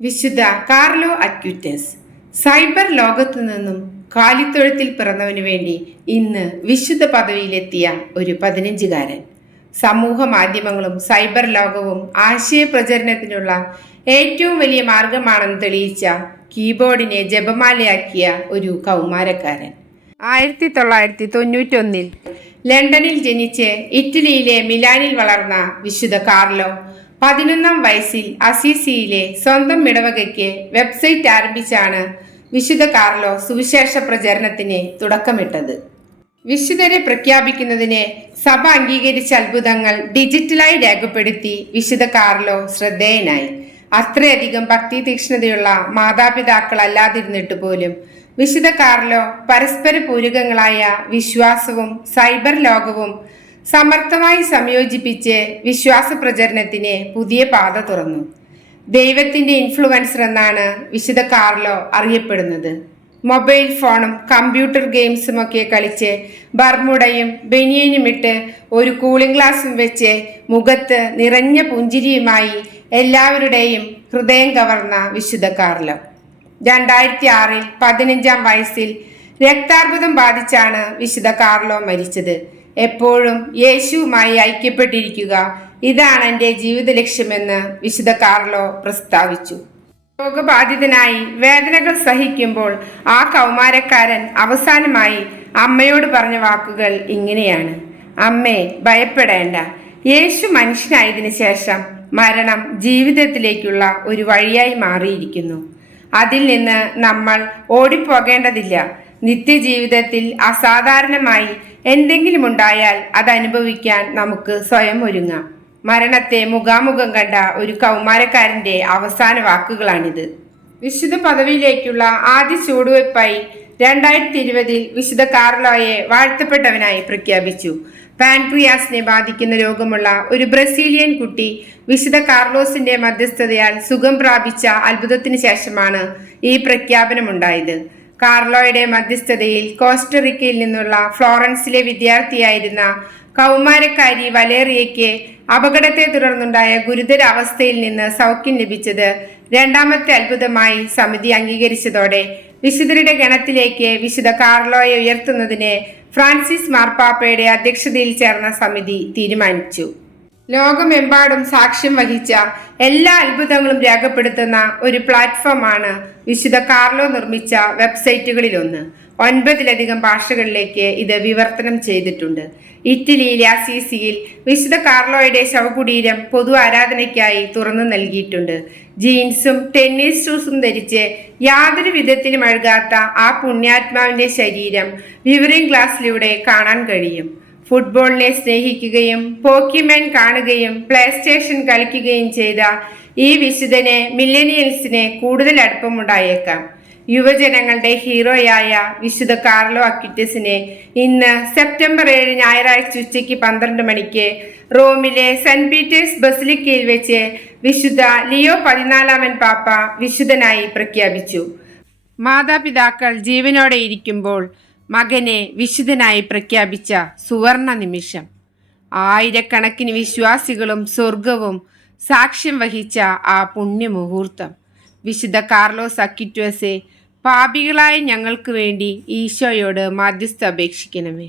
വിശുദ്ധ Carlo Acutis cyber ലോകത്തു നിന്നും കാലിത്തൊഴുത്തിൽ പിറന്നവനു വേണ്ടി ഇന്ന് വിശുദ്ധ പദവിയിലെത്തിയ ഒരു 15-കാരൻ. സമൂഹ മാധ്യമങ്ങളും സൈബർ ലോകവും ആശയപ്രചരണത്തിനുള്ള ഏറ്റവും വലിയ മാർഗമാണെന്ന് തെളിയിച്ച കീബോർഡിനെ ജപമാലയാക്കിയ ഒരു കൗമാരക്കാരൻ. 1991 ലണ്ടനിൽ ജനിച്ച് ഇറ്റലിയിലെ മിലാനിൽ വളർന്ന വിശുദ്ധ കാർലോ 11-ാം വയസ്സിൽ അസീസിയിലെ സ്വന്തം ഇടവകയ്ക്ക് വെബ്സൈറ്റ് ആരംഭിച്ചാണ് വിശുദ്ധ കാർലോ സുവിശേഷ പ്രചരണത്തിന് തുടക്കമിട്ടത്. വിശുദ്ധരെ പ്രഖ്യാപിക്കുന്നതിന് സഭ അംഗീകരിച്ച അത്ഭുതങ്ങൾ ഡിജിറ്റലായി രേഖപ്പെടുത്തി വിശുദ്ധ കാർലോ ശ്രദ്ധേയനായി. അത്രയധികം ഭക്തി തീക്ഷ്ണതയുള്ള മാതാപിതാക്കൾ അല്ലാതിരുന്നിട്ട് പോലും വിശുദ്ധ കാർലോ പരസ്പര പൂരകങ്ങളായ വിശ്വാസവും സൈബർ ലോകവും സമർത്ഥമായി സംയോജിപ്പിച്ച് വിശ്വാസ പ്രചരണത്തിന് പുതിയ പാത തുറന്നു. ദൈവത്തിന്റെ ഇൻഫ്ലുവൻസർ എന്നാണ് വിശുദ്ധ കാർലോ അറിയപ്പെടുന്നത്. മൊബൈൽ ഫോണും കമ്പ്യൂട്ടർ ഗെയിംസും ഒക്കെ കളിച്ച് ബർമുടയും ബനിയനുമിട്ട് ഒരു കൂളിംഗ് ഗ്ലാസും വെച്ച് മുഖത്ത് നിറഞ്ഞ പുഞ്ചിരിയുമായി എല്ലാവരുടെയും ഹൃദയം കവർന്ന വിശുദ്ധ കാർലോ 2006 15-ാം വയസ്സിൽ രക്താർബുദം ബാധിച്ചാണ് വിശുദ്ധ കാർലോ മരിച്ചത്. എപ്പോഴും യേശുവുമായി ഐക്യപ്പെട്ടിരിക്കുക, ഇതാണ് എൻ്റെ ജീവിത ലക്ഷ്യമെന്ന് വിശുദ്ധ കാർലോ പ്രസ്താവിച്ചു. രോഗബാധിതനായി വേദനകൾ സഹിക്കുമ്പോൾ ആ കൗമാരക്കാരൻ അവസാനമായി അമ്മയോട് പറഞ്ഞ വാക്കുകൾ ഇങ്ങനെയാണ്: അമ്മേ, ഭയപ്പെടേണ്ട. യേശു മനുഷ്യനായതിനു ശേഷം മരണം ജീവിതത്തിലേക്കുള്ള ഒരു വഴിയായി മാറിയിരിക്കുന്നു. അതിൽ നിന്ന് നമ്മൾ ഓടിപ്പോകേണ്ടതില്ല. നിത്യജീവിതത്തിൽ അസാധാരണമായി എന്തെങ്കിലും ഉണ്ടായാൽ അത് അനുഭവിക്കാൻ നമുക്ക് സ്വയം ഒരുങ്ങാം. മരണത്തെ മുഖാമുഖം കണ്ട ഒരു കൗമാരക്കാരന്റെ അവസാന വാക്കുകളാണിത്. വിശുദ്ധ പദവിയിലേക്കുള്ള ആദ്യ ചുവടുവയ്പായി 2020 വിശുദ്ധ കാർലോയെ വാഴ്ത്തപ്പെട്ടവനായി പ്രഖ്യാപിച്ചു. പാൻക്രിയാസിനെ ബാധിക്കുന്ന രോഗമുള്ള ഒരു ബ്രസീലിയൻ കുട്ടി വിശുദ്ധ കാർലോസിന്റെ മധ്യസ്ഥതയാൽ സുഖം പ്രാപിച്ച അത്ഭുതത്തിന് ശേഷമാണ് ഈ പ്രഖ്യാപനമുണ്ടായത്. കാർലോയുടെ മധ്യസ്ഥതയിൽ കോസ്റ്ററിക്കയിൽ നിന്നുള്ള ഫ്ലോറൻസിലെ വിദ്യാർത്ഥിയായിരുന്ന കൗമാരക്കാരി വലേറിയയ്ക്ക് അപകടത്തെ തുടർന്നുണ്ടായ ഗുരുതര അവസ്ഥയിൽ നിന്ന് സൗഖ്യം ലഭിച്ചത് രണ്ടാമത്തെ അത്ഭുതമായി സമിതി അംഗീകരിച്ചതോടെ വിശുദ്ധരുടെ ഗണത്തിലേക്ക് വിശുദ്ധ കാർലോയെ ഉയർത്തുന്നതിന് ഫ്രാൻസിസ് മാർപ്പാപ്പയുടെ അധ്യക്ഷതയിൽ ചേർന്ന സമിതി തീരുമാനിച്ചു. ലോകമെമ്പാടും സാക്ഷ്യം വഹിച്ച എല്ലാ അത്ഭുതങ്ങളും രേഖപ്പെടുത്തുന്ന ഒരു പ്ലാറ്റ്ഫോമാണ് വിശുദ്ധ കാർലോ നിർമ്മിച്ച വെബ്സൈറ്റുകളിലൊന്ന്. 9-ലധികം ഭാഷകളിലേക്ക് ഇത് വിവർത്തനം ചെയ്തിട്ടുണ്ട്. ഇറ്റലിയിലെ അസീസിയിൽ വിശുദ്ധ കാർലോയുടെ ശവകുടീരം പൊതു ആരാധനയ്ക്കായി തുറന്നു നൽകിയിട്ടുണ്ട്. ജീൻസും ടെന്നീസ് ഷൂസും ധരിച്ച് യാതൊരു വിധത്തിലും അഴുകാത്ത ആ പുണ്യാത്മാവിന്റെ ശരീരം വിവറിംഗ് ഗ്ലാസ്സിലൂടെ കാണാൻ കഴിയും. ഫുട്ബോളിനെ സ്നേഹിക്കുകയും പോക്കിമാൻ കാണുകയും പ്ലേ സ്റ്റേഷൻ കളിക്കുകയും ചെയ്ത ഈ വിശുദ്ധന് മില്ലേനിയൽസിന് കൂടുതൽ അടുപ്പമുണ്ടായേക്കാം. യുവജനങ്ങളുടെ ഹീറോയായ വിശുദ്ധ കാർലോ അക്യൂറ്റസിനെ ഇന്ന് സെപ്റ്റംബർ 7 ഞായറാഴ്ച ഉച്ചയ്ക്ക് 12 മണിക്ക് റോമിലെ സെന്റ് പീറ്റേഴ്സ് ബസിലിക്കയിൽ വെച്ച് വിശുദ്ധ ലിയോ 14-ാമൻ പാപ്പ വിശുദ്ധനായി പ്രഖ്യാപിച്ചു. മാതാപിതാക്കൾ ജീവനോടെ ഇരിക്കുമ്പോൾ മകനെ വിശുദ്ധനായി പ്രഖ്യാപിച്ച സുവർണ നിമിഷം. ആയിരക്കണക്കിന് വിശ്വാസികളും സ്വർഗവും സാക്ഷ്യം വഹിച്ച ആ പുണ്യമുഹൂർത്തം. വിശുദ്ധ കാർലോസ് അക്യൂറ്റസെ, പാപികളായ ഞങ്ങൾക്ക് വേണ്ടി ഈശോയോട് മാധ്യസ്ഥ അപേക്ഷിക്കണമേ.